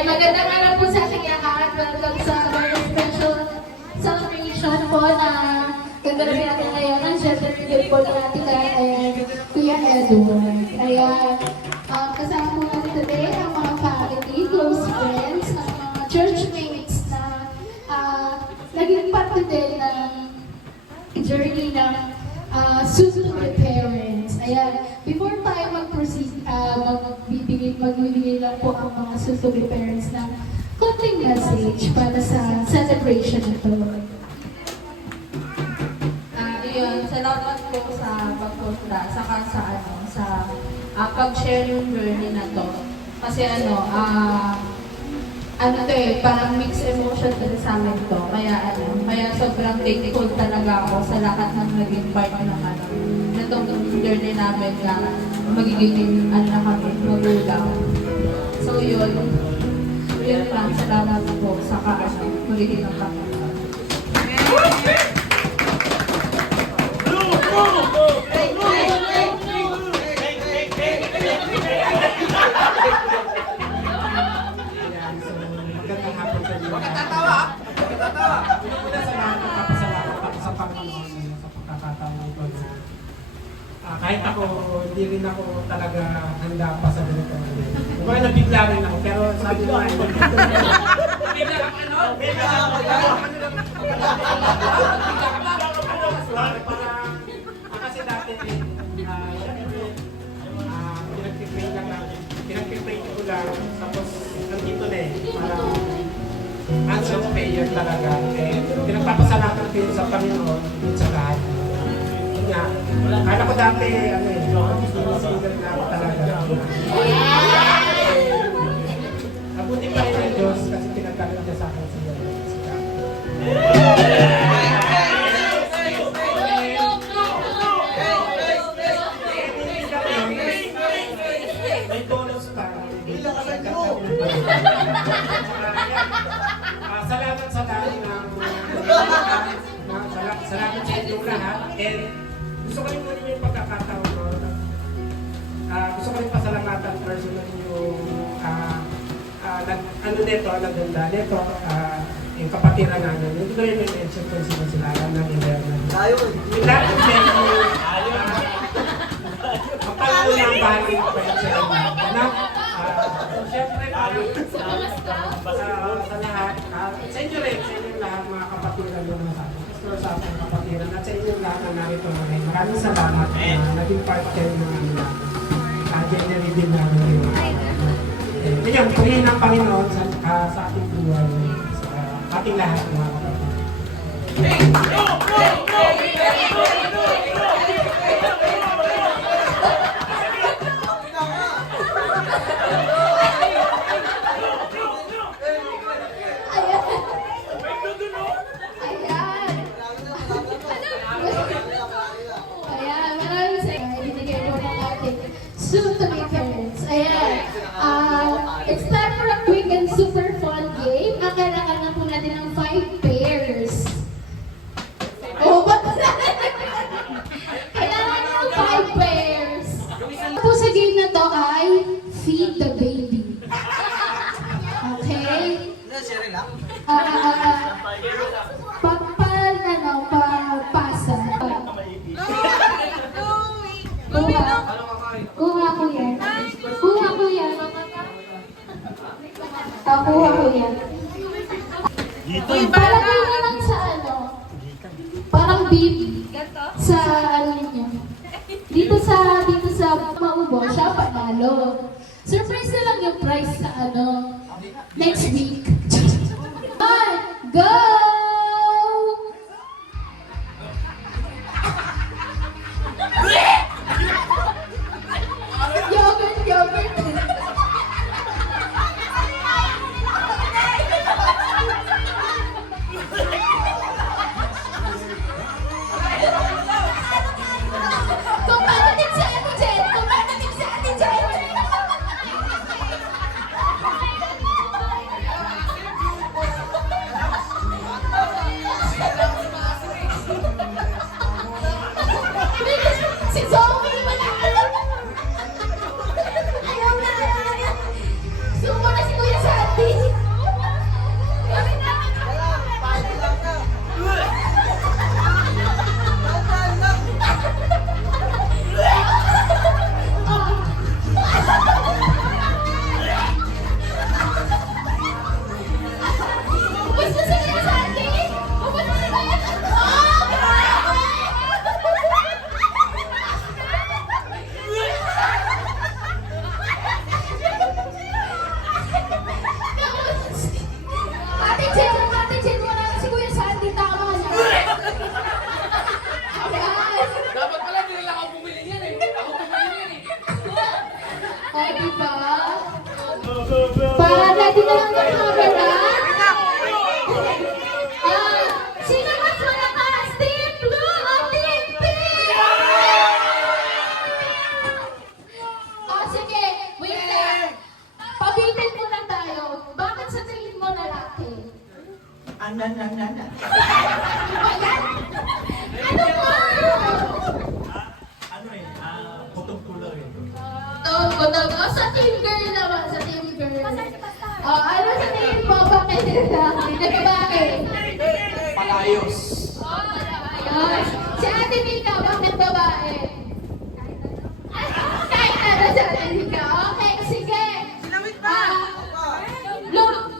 Ayan, magandang araw po sa ating lahat. Welcome sa very special celebration po na gagawin natin ngayon ang gender reveal po ng ating Kuya Edward. Ayan, kasama po natin today ang mga family, close friends, ang mga churchmates na naging parte din ng journey ng soon-to-be parents. Ayan, before tayo mag-proceed, magbibigay lang po ang mga soon-to-be parents ng konting message para sa celebration ito. Iyon, salamat po sa pagpunta, saka sa pag-share yung journey na to. Kasi parang mixed emotion din sa amin to. Kaya sobrang thankful talaga ako sa lahat ng naging part ng itong journey namin na magiging na kami, magulang. So yun lang, salamat po sa magiging ng Panginoon. Magandang hapon sa inyo. Huwag ka tatawa! Una sa lahat, nagpapasalamat ako sa Panginoon sa pagkakataon ko na kahit ako, hindi rin ako talaga handa pa sa ganito. Kumbaga nabigla rin ako, pero sabi ko ay bigla ka ano? Bigla ka ba? Kasi dati pinag-pray ko lang, tapos nandito na parang answer of prayer talaga. Pinagpapasalamat ko yun sa Panginoon at sa lahat. Nga, kala ko dati, single na ako talaga. Nabuti pa rin ang Diyos kasi pinagkaroon niya sa akin siya. May bonus pa. Salamat sa lahat salamat sa inyong lahat. And gusto ko rin muna yung pagkakataon ko. Gusto ko rin pasalamatan personally yung naganda nito, yung kapatiran namin. Hindi ko rin mention kung sila ng Invernan. Yung lahat ng mention, mapalalo ng bali pa yung sila na. Siyempre, sa lahat, sa inyo rin, sa inyong lahat, mga kapatiran doon sa akin. Sa aking kapatiran at sa inyong lahat na narito ngayon. Maraming salamat na naging part kayo ng generally din namin. Ngayon, purihin ng Panginoon sa ating buhay, sa ating lahat mga kapatid. Soon-to-be parents. Ayan. It's time for a quick and super fun game. Ang kailangan po natin ng 5 pairs. Oh, ba't kailangan ng 5 pairs. Po sa game na to ay feed the baby. Okay? Papasa. Kuha ko yan. Palagay mo lang sa parang beef sa ninyo. Dito sa maubo, siya panalo. Surprise na lang yung price sa next week. Go! Yogurt. Competitive sa atin, Jen! Sumo na si Kuya Sandy! O, diba? Para natin na lang ng camera. Sino mas malakas? Team Blue o Team Pink? O, sige. Wait lang. Pabitin muna tayo. Bakit sa tingin mo lalaki? Ano ba? Putong kulay. Sa team girl naman, sa team girl. Ano sa tingin mo? Bakit lalaki? Nagbabae? Palayos. Ayos. Si Ate Mika, bakit babae? Kahit ano si Ate Mika. Okay, sige. Look.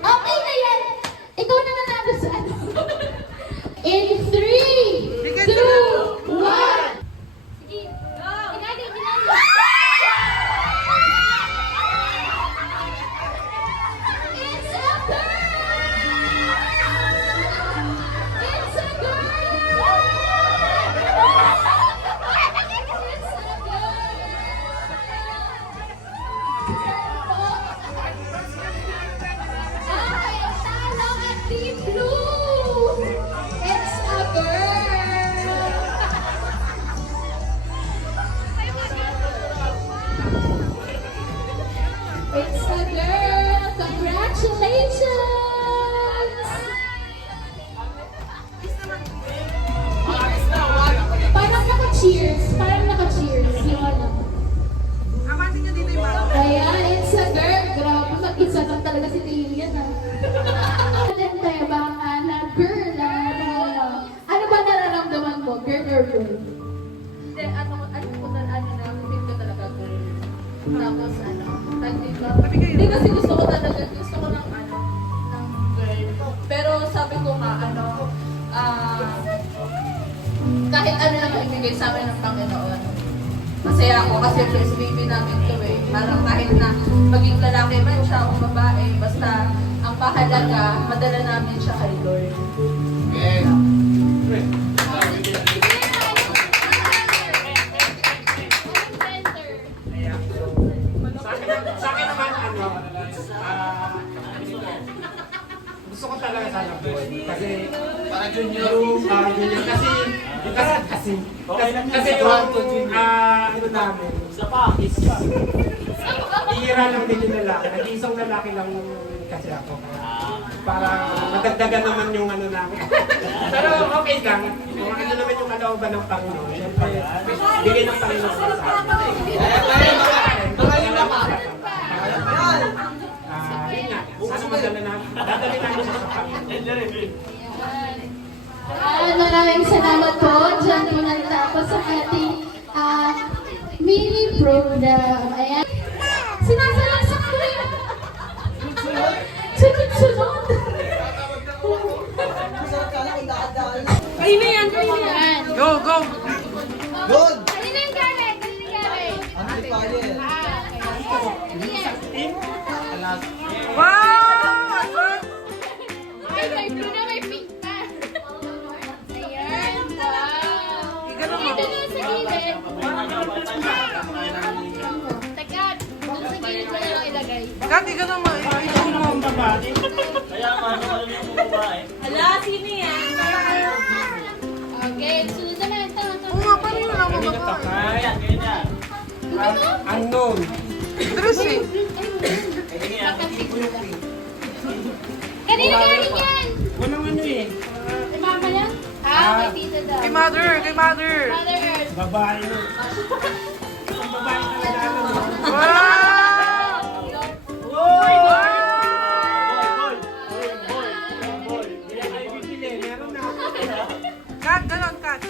Okay na yan. Ikaw na nanalo sa ano. In 3, 2, 1. Sige. It's a girl! It's a Team Blue! It's a girl! It's a girl! Congratulations! Parang naka-cheers. Parang naka-cheers. Yung ano. Ayan, it's a girl. Grabe, mag-isa lang talaga si Lilian, ha? Na girl na ano ba nararamdaman mo? Girl or girl? Hindi, ano na, feel ko talaga girl. Tapos diba? Hindi kasi gusto ko ng girl. Pero sabi ko nga, kahit ano lang ibigay sa amin ng Panginoon. Masaya ako kasi first baby namin to eh. Parang kahit na maging lalaki man siya o babae, basta ang pahalaga, madala namin siya kay Lord. Sa akin naman, gusto ko talaga sana boy. Kasi, Para junior. junior. Kasi yung, ano namin, is, ihira lang din yung lalaki. Nag-iisang lalaki lang kasi ako. Para madagdagan naman yung ano namin. Pero okay lang. Kung ano naman yung kalooban ng Panginoon. Siyempre, bigay ng Panginoon sa amin. Yun nga. Sana madala namin. Dadali namin siya sa Panginoon. Maraming salamat po. Diyan po natapos ang ating mini program. Ayan. Sinasalaksak ko rin. Sunod-sunod. Kanina yan. Go, go! Good! Kanina yung gamit. Amplifier. Wow! May blue na may pink pa. Ayan. Wow. Dito na sa gilid. Teka, doon sa gilid ko na lang ilagay. Kati ka naman, i-zoom mo. Hala, sino yan? Okay, sunod naman. Oo nga, paano yun lang mga babae? Unknown. Dress eh. Kanina galing yan? Walang ano eh. Kay mama yan? Kay tita daw. Kay mother, kay mother. Mother Earth. Babae nun. Isang babae talaga ano. Wow! Boy! Wow! Ay, bibili. Meron na. Kat, ganon, kat.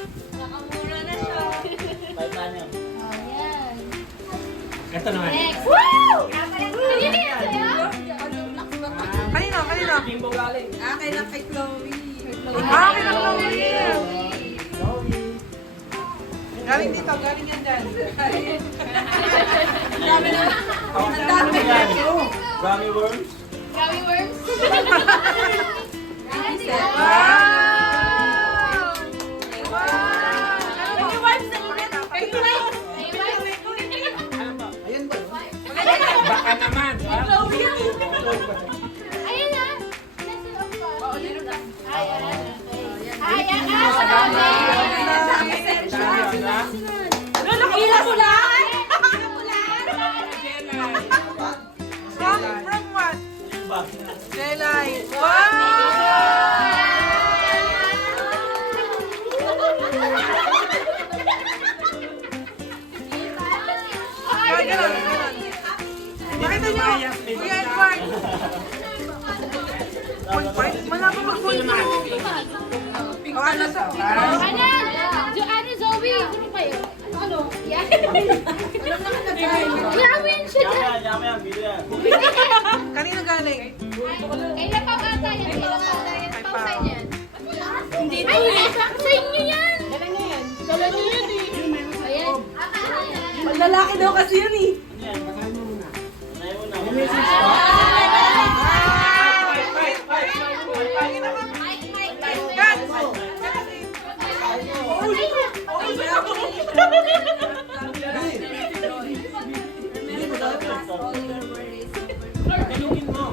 Nakamura na siya. Oh, yan. Ito naman. Next. Woo! Kanina yan sa'yo? Kanino, kanino? Kay lang kay Chloe. Ah, kinakawin. Chloe. Galing dito, galing yan dyan. Dami na. Ang dami. Gummy worms. Gummy worms? Wow! Wow! May worms na ulit. May worms. May worms. Baka naman, ha? Ayan na. Nestle of course. Oo, yun na. Ayan. Ayan. Ayan. Dami, ha? Ila mo lang! From what? Jelay. Wow! Ganon. Makita nyo, Kuya Edward. Point point? Malapit mag-point point. O ano sa... Ano? Ano, Zoe? Ano kayo? Ano? Yan. Yamin siya dyan. Yaman yan, bili yan. Kanino galing? Kailan pa bata yan? Kailan pa? Kay Pa Pao. sa inyo yan? Ay, sa inyo yan. Dala niyo yan. Dala niyo yan eh. Ayan. Lalaki daw kasi yun eh. Basahin mo muna. Unahin mo na. May message pa? Tanungin mo.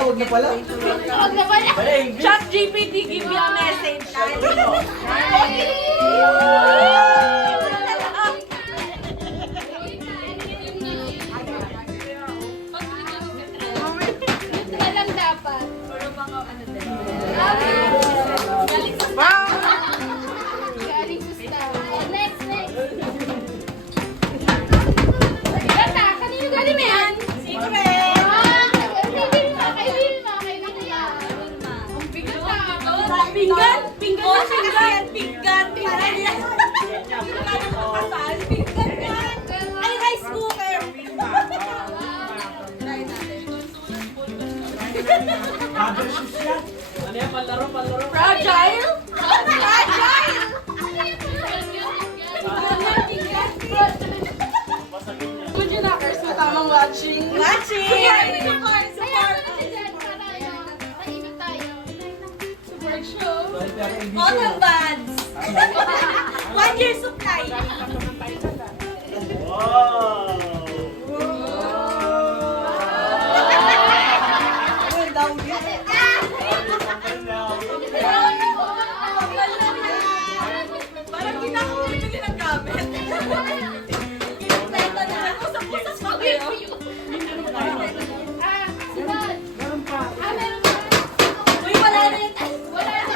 Huwag na pala. Huwag na pala. Pala, English. Chat GPT give you a message. Ito na lang dapat. Wow! Galing gusta. Next. Gata, kanino galing mo yan? Secret! Pinggan! Pinggan na pinggan! Pinggan yan! Pinggan yan! Ay, rice cooker! Ano yan, palaro. Fragile? Fragile! Pasagin niya. Good yun, Akers, na tamang watching. Watching! Cotton buds! 1 year supply! Wow! Parang hindi na ako bumibili ng gamit. Ito na. Usap-usap pa kayo. Meron pa. Uy, wala na yun. Wala na.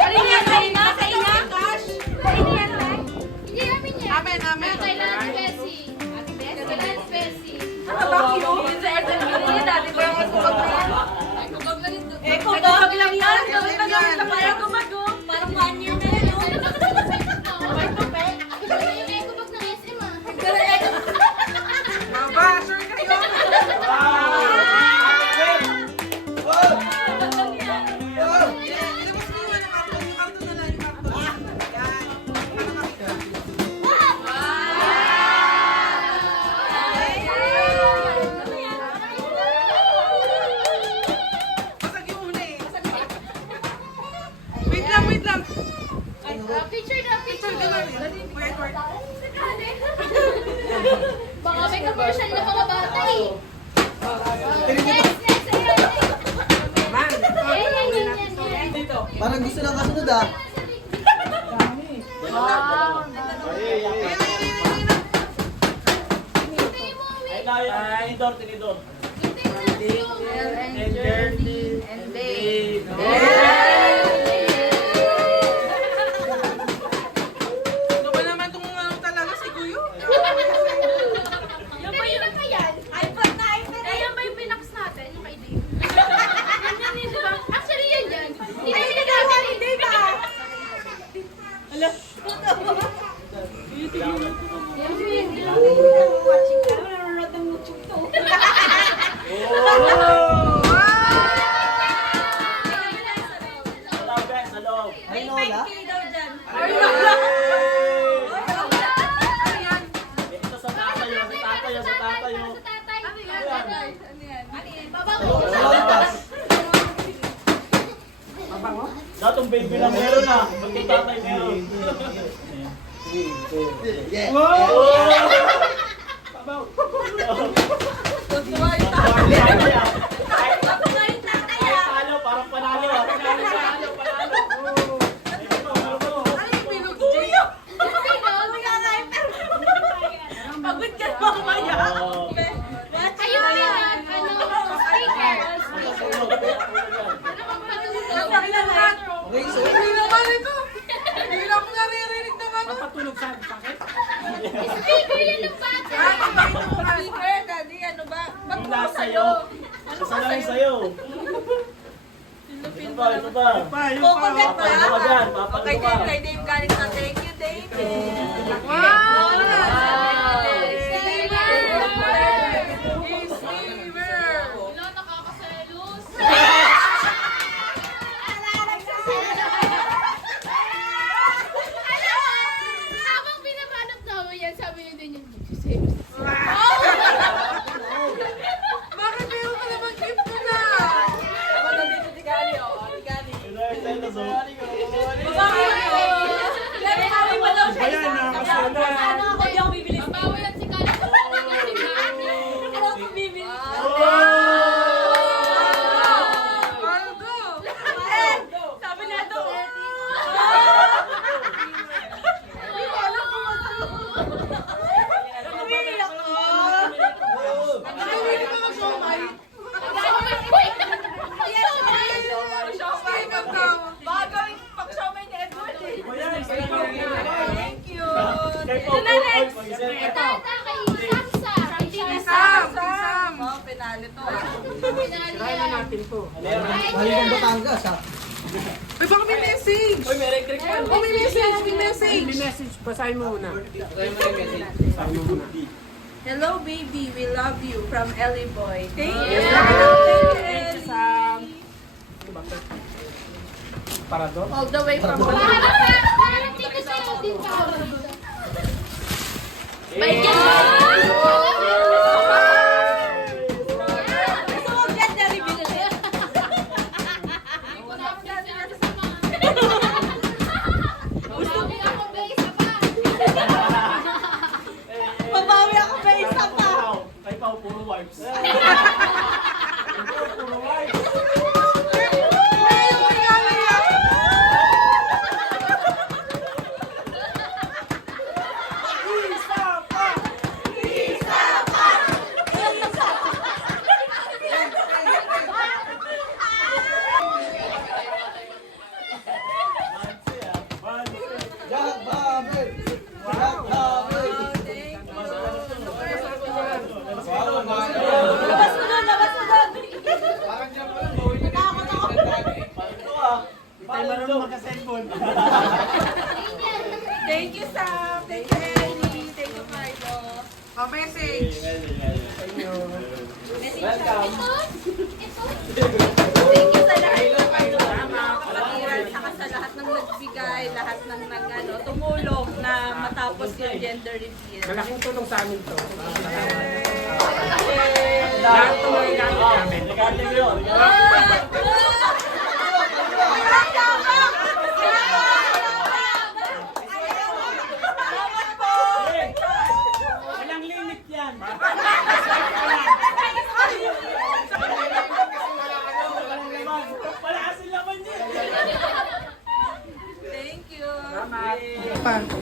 Ano yan? Sa ina? Sa ina? Cash? Sa ina yan, Lang? Hindi namin yan. Amen. Kailangan ni Bessie. Kailangan ni Bessie. Ah, bakit yun? Sa Airtel Money yan, dati ba yung kugag na yan? Eh, kugag lang yan. Gawin na gawin na parang gumago. Parang 1 year na yan. Yung eco bag ng SM ah. Aba, sure kayo. Ilabas mo yung karton. Yung karton na lang. Yung karton. Yan. Para makita. Basag yung una eh. Wait lang. Picture na, picture. Wait. Baka may commercial na mga bata eh. Next. Man. Yan. Parang gusto lang kasunod ah. Ay, tinidor. And Jerdy. And Dave. Ano ba naman itong ano talaga si Guyo? Yan ba yun? Yan. iPad na iPad. Yan ba yung pinax natin? Yung kay Dave? Yan yun, di ba? Actually, yan. Hindi na ginagamit ni Dave ah. Watching ka. Nanonood ng YouTube to. Sa loob. May 5K daw dyan. Ito sa tatayo. Babango. Mabango? Datong baby na meron ah. Ba't yung tatay meron? Yeah. Panalo, parang panalo. Pagod ka mamaya. Ayun yan, speaker. Hindi naman ito. Hindi na ako naririnig naman. Papatulog sa bakit? Speaker yan ng bata. Speaker, daddy, ano ba? Hila sa'yo. Sasalangin sa'yo. Ito ba, ito ba? Kukugat ba? Papalo ka dyan, papalo Okay, ka. Dave, kay Dave galing sa thank you, Dave. Habang binabanat namin yan, sabi niyo din yung Bakit meron ka naman gift mo na? Ayan, nakakasulat. Babawalan si Kala. Aldo! Sabi na ito. Umiiyak ko. Nakikinig ako sa umay. Siomay ka daw. Baka gawin pag-siomay ni Edward eh. Thank you. Kay Pau, Ito, kay Samsa. Sam! Oh, pinali to ah. Try na natin to. Maling Batangas ha. Uy, baka may message! Uy, may recreate ka. Oh, may message! May message! May message, basahin mo muna. Basahin mo muna. Hello, baby. We love you. From Ellie Boy. Thank you. Thank you, Sam. Ano ba ito? Para doon? All the way from Parang dito sa'yo din ka. May Gusto mo ganda reveal ulit? Mabawi ako pa isa pa. Kay Pau, puro wipes. Puro wipes. Labas mo doon, labas mo doon. Tayo marunong magka-cellphone. Thank you, Sam. Thank you, Ellie. Thank you, Carlo. Oh, message. Welcome. Thank you sa lahat ng mga kapatiran, saka sa lahat ng nagbigay, lahat ng tumulong na matapos yung gender reveal. Malaking tulong sa amin to. Lahat ito mga gamit namin. Regarding mo yun. Walang limit yan. Wala kasi laman yan. Thank you. Pa. 1, 2,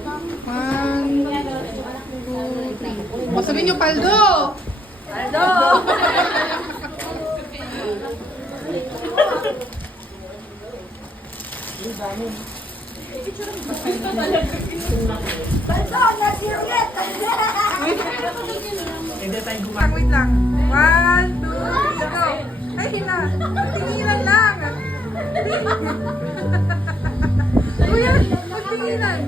3. O, sabihin nyo, Paldo! Aldo! Hindi tayo Wait lang. 1, 2, 3, go! Ay, hina! Tingilan lang! Kuya, magtingilan!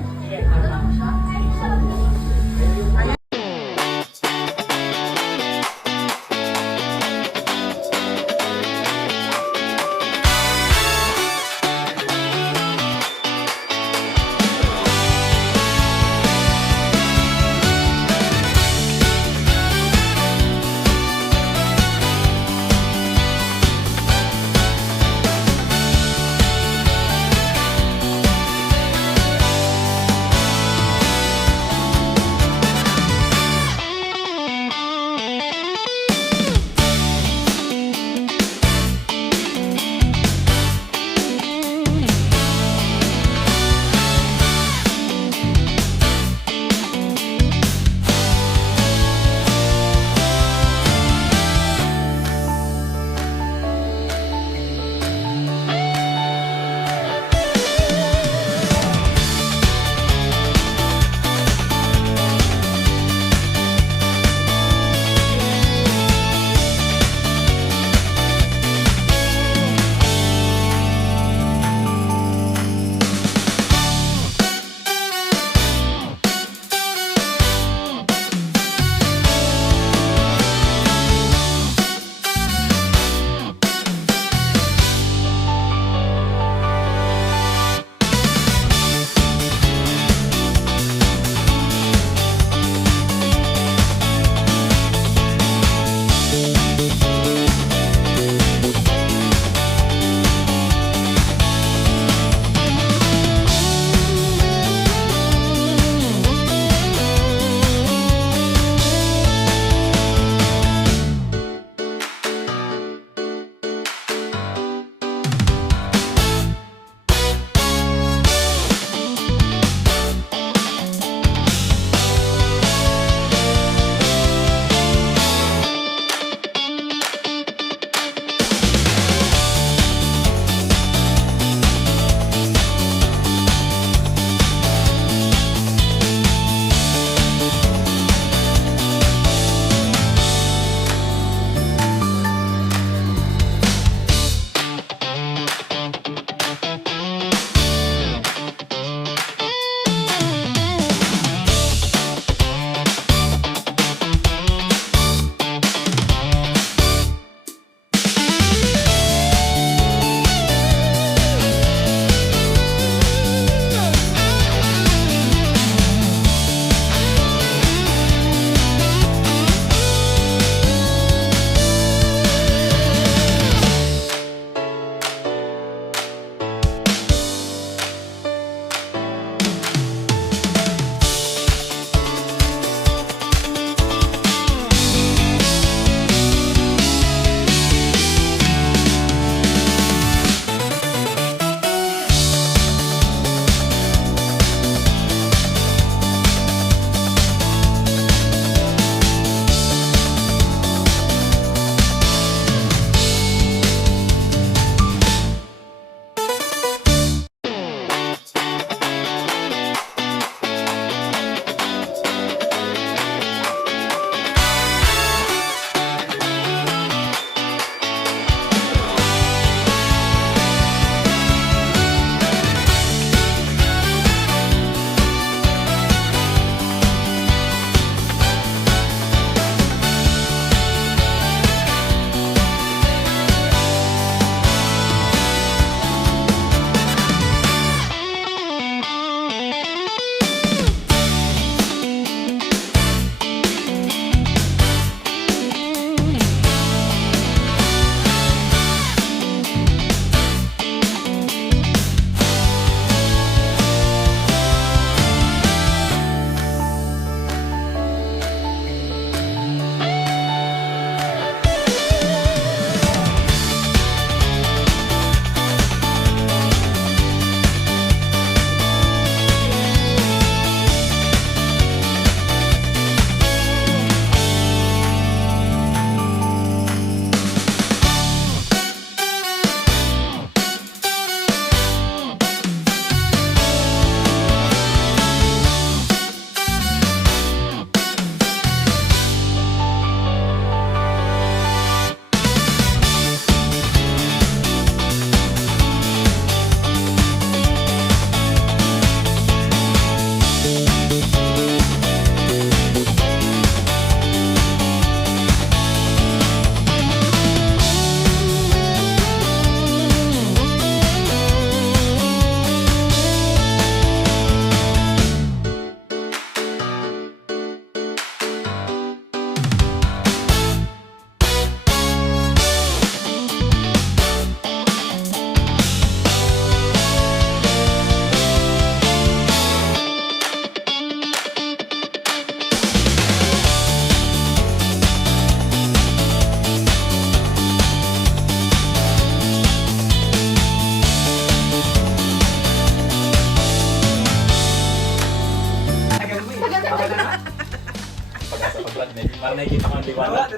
ng tiwala.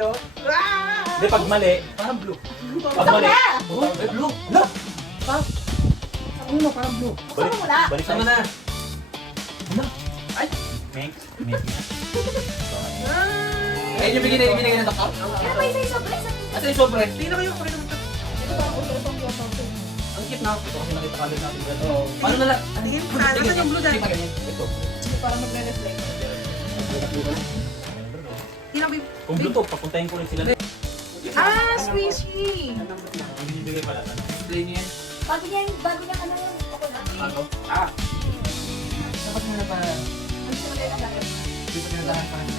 Hindi, pag mali, parang blue. Pag mali, blue. Look! Parang blue. Balik sama na. Ano? Ay! Mix. Ayun yung binigay ng doktor? Asa yung sobre? Tingnan kayo, pakita mo. Ang cute na. Ito kasi nakita kami natin dito. Paano na lang? Tingin, nasan yung blue dyan? Hindi pa ganyan. Ito. Para magre-reflect. Tingnan ko yung... Kung blue to, papuntahin ko rin sila. Ah, squishy! Ang binibigay pala. Display niya yan. Bago niya ano yun. Bago? Dapat mo na pa. Hindi pa kinagahan pa rin.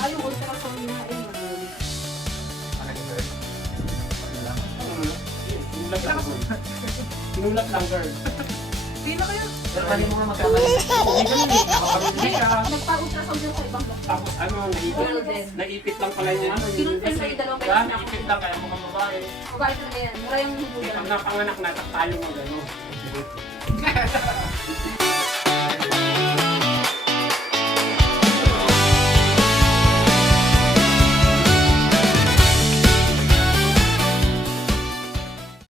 Ay, yung ultrasound na yun. Sinulat lang, girl. Tingnan kayo. Pero paano mo nga magkamali? Hindi ka. Nagpa-ultrasound yun sa ibang doktor. Tapos ano, naipit lang pala yung ano. Sinundan sa'yo dalawang Diba? Naipit lang kaya mukhang babae. Babae na yan. Wala yung Pag napanganak na, tayo mo gano'n.